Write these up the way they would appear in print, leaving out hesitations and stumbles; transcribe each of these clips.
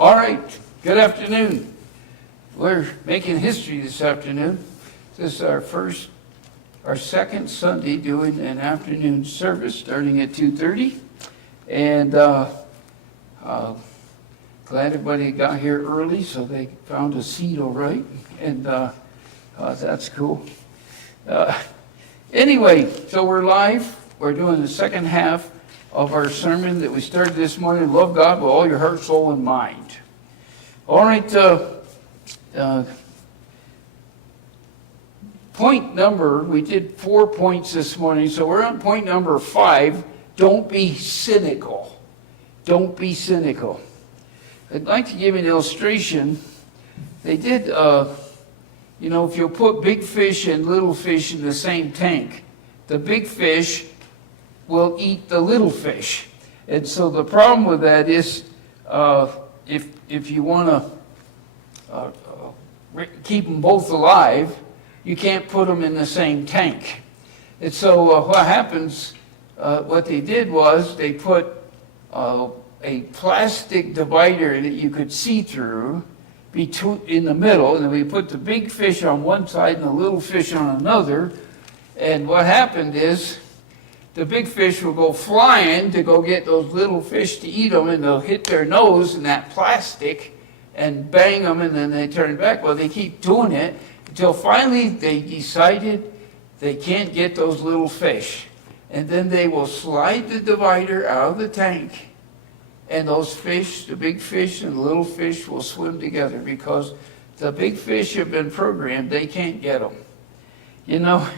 All right, good afternoon. We're making history this afternoon. This is our second Sunday doing an afternoon service starting at 2:30. And glad everybody got here early so they found a seat all right. And that's cool. Anyway, so we're live. We're doing the second half of our sermon that we started this morning. Love God with all your heart, soul, and mind. All right, point number, we did 4 points this morning, so we're on point number 5. Don't be cynical. Don't be cynical. I'd like to give you an illustration. They did, if you put big fish and little fish in the same tank, the big fish will eat the little fish. And so the problem with that is if you want to keep them both alive, you can't put them in the same tank. And so what happens, what they did was they put a plastic divider that you could see through in the middle, and then we put the big fish on one side and the little fish on another. And what happened is the big fish will go flying to go get those little fish to eat them, and they'll hit their nose in that plastic and bang them, and then they turn back. Well, they keep doing it until finally they decided they can't get those little fish. And then they will slide the divider out of the tank, and those fish, the big fish and the little fish, will swim together because the big fish have been programmed. They can't get them. You know,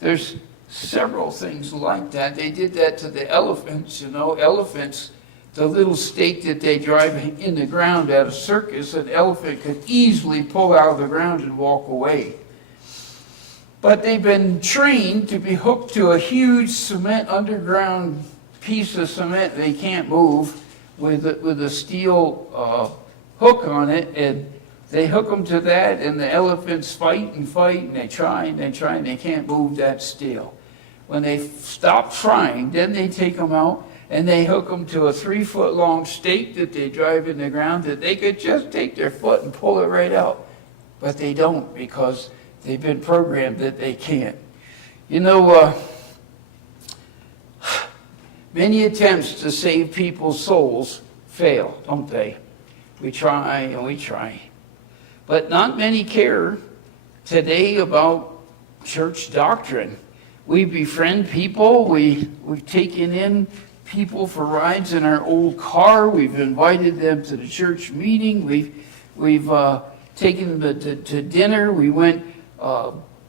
there's several things like that. They did that to the elephants. Elephants, the little stake that they drive in the ground at a circus, an elephant could easily pull out of the ground and walk away. But they've been trained to be hooked to a huge cement underground piece of cement they can't move with a steel hook on it, and they hook them to that, and the elephants fight, and they try, and they can't move that steel. When they stop trying, then they take them out, and they hook them to a 3-foot-long stake that they drive in the ground that they could just take their foot and pull it right out. But they don't, because they've been programmed that they can't. Many attempts to save people's souls fail, don't they? We try and we try. But not many care today about church doctrine. We befriend people. We've taken in people for rides in our old car. We've invited them to the church meeting. We've taken them to dinner. We went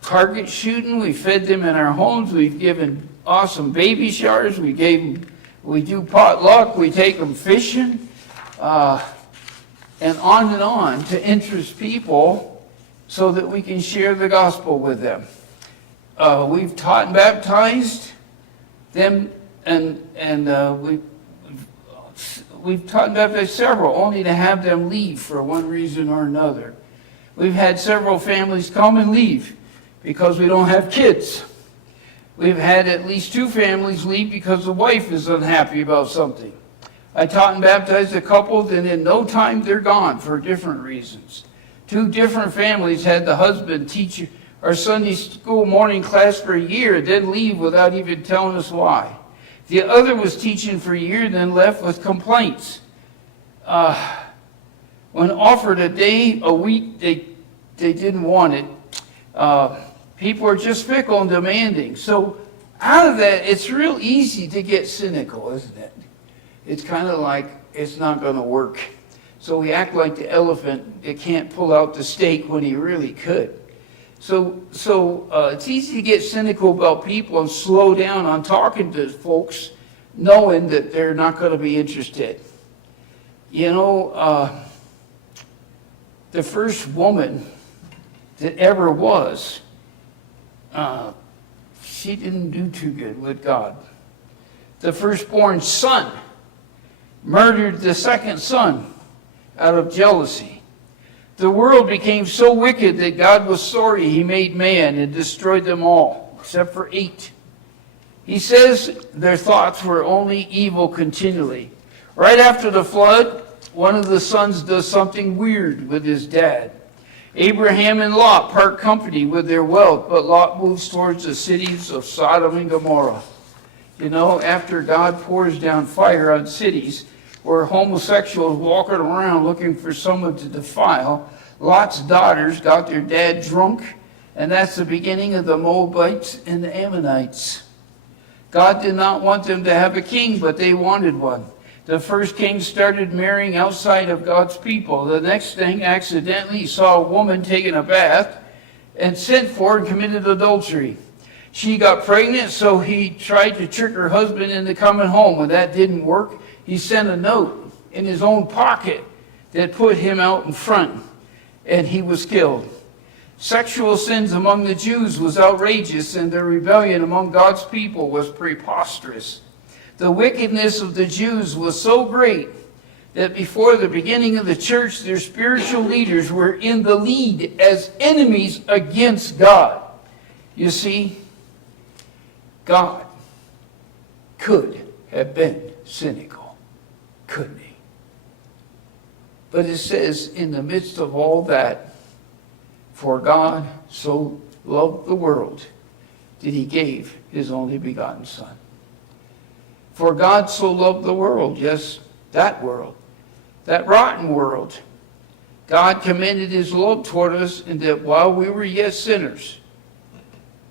target shooting. We fed them in our homes. We've given awesome baby showers. We do potluck. We take them fishing, and on to interest people so that we can share the gospel with them. We've taught and baptized them, and we've taught and baptized several, only to have them leave for one reason or another. We've had several families come and leave because we don't have kids. We've had at least 2 families leave because the wife is unhappy about something. I taught and baptized a couple, then in no time they're gone for different reasons. 2 different families had the husband teach our Sunday school morning class for a year, then leave without even telling us why. The other was teaching for a year, then left with complaints. When offered a day, a week, they didn't want it. People are just fickle and demanding. So out of that, it's real easy to get cynical, isn't it? It's kind of like it's not going to work. So we act like the elephant that can't pull out the stake when he really could. So it's easy to get cynical about people and slow down on talking to folks knowing that they're not going to be interested. The first woman that ever was, she didn't do too good with God. The firstborn son murdered the second son out of jealousy. The world became so wicked that God was sorry he made man and destroyed them all, except for 8. He says their thoughts were only evil continually. Right after the flood, one of the sons does something weird with his dad. Abraham and Lot part company with their wealth, but Lot moves towards the cities of Sodom and Gomorrah. You know, after God pours down fire on cities where homosexuals walking around looking for someone to defile, Lot's daughters got their dad drunk, and that's the beginning of the Moabites and the Ammonites. God did not want them to have a king, but they wanted one. The first king started marrying outside of God's people. The next thing, accidentally, he saw a woman taking a bath and sent for and committed adultery. She got pregnant, so he tried to trick her husband into coming home. When that didn't work, he sent a note in his own pocket that put him out in front, and he was killed. Sexual sins among the Jews was outrageous, and their rebellion among God's people was preposterous. The wickedness of the Jews was so great that before the beginning of the church, their spiritual leaders were in the lead as enemies against God. You see, God could have been cynical, couldn't he? But it says, in the midst of all that, for God so loved the world that he gave his only begotten Son. For God so loved the world, yes, that world, that rotten world. God commended his love toward us in that while we were yet sinners,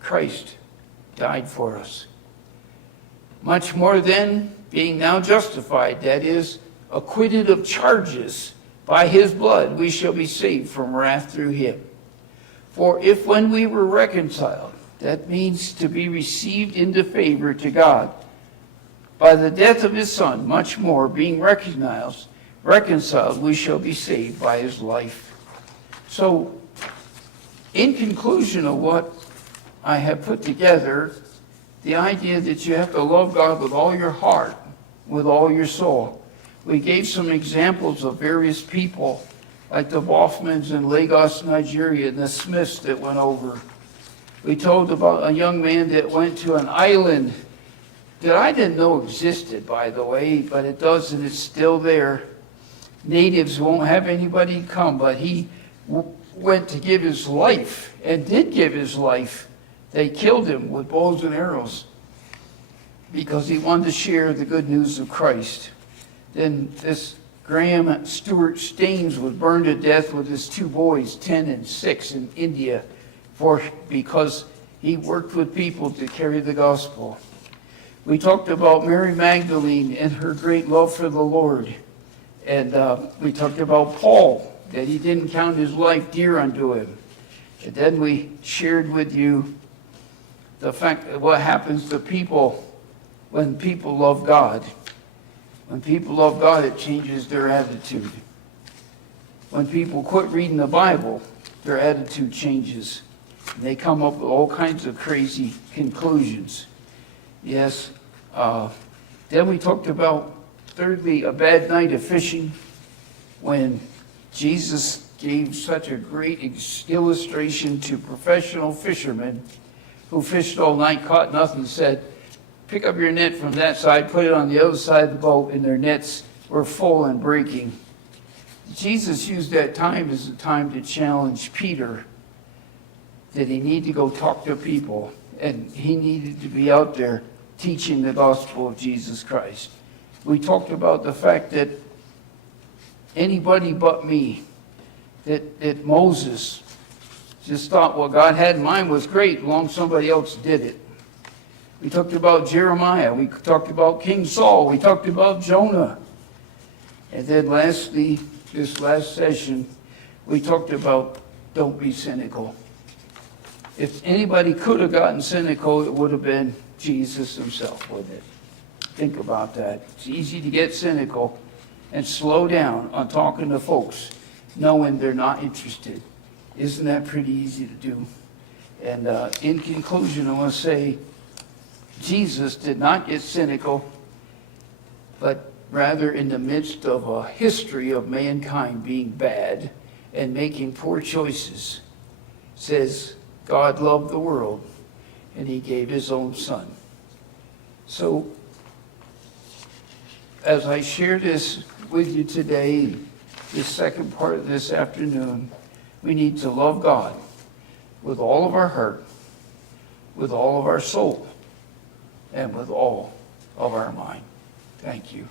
Christ died for us. Much more then, being now justified, that is, acquitted of charges by his blood, we shall be saved from wrath through him. For if when we were reconciled, that means to be received into favor to God, by the death of his Son, much more, being reconciled, we shall be saved by his life. So, in conclusion of what I have put together, the idea that you have to love God with all your heart, with all your soul. We gave some examples of various people, like the Boffmans in Lagos, Nigeria, and the Smiths that went over. We told about a young man that went to an island that I didn't know existed, by the way, but it does, and it's still there. Natives won't have anybody come, but he went to give his life, and did give his life. They killed him with bows and arrows because he wanted to share the good news of Christ. Then this Graham Stuart Staines was burned to death with his two boys, 10 and 6, in India, because he worked with people to carry the gospel. We talked about Mary Magdalene and her great love for the Lord. And we talked about Paul, that he didn't count his life dear unto him. And then we shared with you the fact that what happens to people when people love God. When people love God, it changes their attitude. When people quit reading the Bible, their attitude changes. And they come up with all kinds of crazy conclusions. Yes. Then we talked about, thirdly, a bad night of fishing, when Jesus gave such a great illustration to professional fishermen who fished all night, caught nothing, said, pick up your net from that side, put it on the other side of the boat, and their nets were full and breaking. Jesus used that time as a time to challenge Peter that he needed to go talk to people, and he needed to be out there teaching the gospel of Jesus Christ. We talked about the fact that anybody but me, that Moses just thought what God had in mind was great, as long as somebody else did it. We talked about Jeremiah. We talked about King Saul. We talked about Jonah. And then lastly, this last session, we talked about don't be cynical. If anybody could have gotten cynical, it would have been Jesus himself, wouldn't it? Think about that. It's easy to get cynical and slow down on talking to folks, knowing they're not interested. Isn't that pretty easy to do? And in conclusion, I want to say, Jesus did not get cynical, but rather in the midst of a history of mankind being bad and making poor choices, says God loved the world and he gave his own Son. So, as I share this with you today, this second part of this afternoon. We need to love God with all of our heart, with all of our soul, and with all of our mind. Thank you.